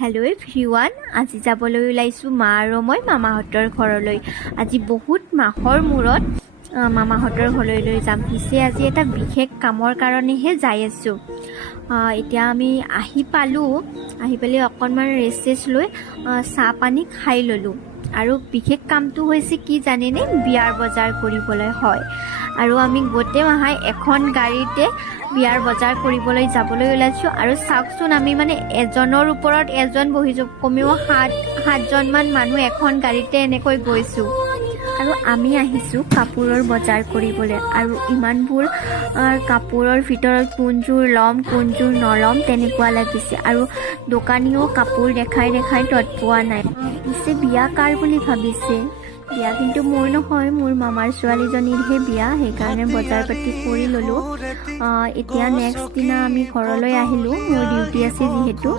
Hello' everyone, আজি যাবলৈ ওলাইছোঁ মা আৰু মই মামাহঁতৰ ঘৰলৈ। আজি বহুত মাহৰ মূৰত মামাহঁতৰ ঘৰলৈ যাম। পিছে আজি এটা বিশেষ কামৰ কাৰণেহে যাই আছোঁ। এতিয়া আমি আহি পালোঁ। আহি পেলাই অকণমান ৰেষ্ট লৈ চাহ পানী খাই ল'লোঁ। আৰু বিশেষ কামটো হৈছে কি জানেনে, বিয়াৰ বজাৰ কৰিবলৈ হয়। আৰু আমি গোটেই মাহাই এখন গাড়ীতে বিয়াৰ বজাৰ কৰিবলৈ যাবলৈ ওলাইছোঁ। আৰু চাওকচোন, আমি মানে এজনৰ ওপৰত এজন বহিছোঁ, কমেও সাতজনমান মানুহ এখন গাড়ীতে এনেকৈ গৈছোঁ। আৰু আমি আহিছোঁ কাপোৰৰ বজাৰ কৰিবলৈ। আৰু ইমানবোৰ কাপোৰৰ ভিতৰত কোনযোৰ ল'ম কোনযোৰ নল'ম তেনেকুৱা লাগিছে। আৰু দোকানীও কাপোৰ দেখাই তত পোৱা নাই। পিছে বিয়া কাৰ বুলি ভাবিছে? বিয়া কিন্তু মোৰ নহয়, মোৰ মামাৰ ছোৱালীজনীৰহে বিয়া। সেইকাৰণে বজাৰ পাতি কৰি ল'লোঁ। এতিয়া নেক্সট দিনা আমি ঘৰলৈ আহিলোঁ, মোৰ ডিউটি আছে যিহেতু।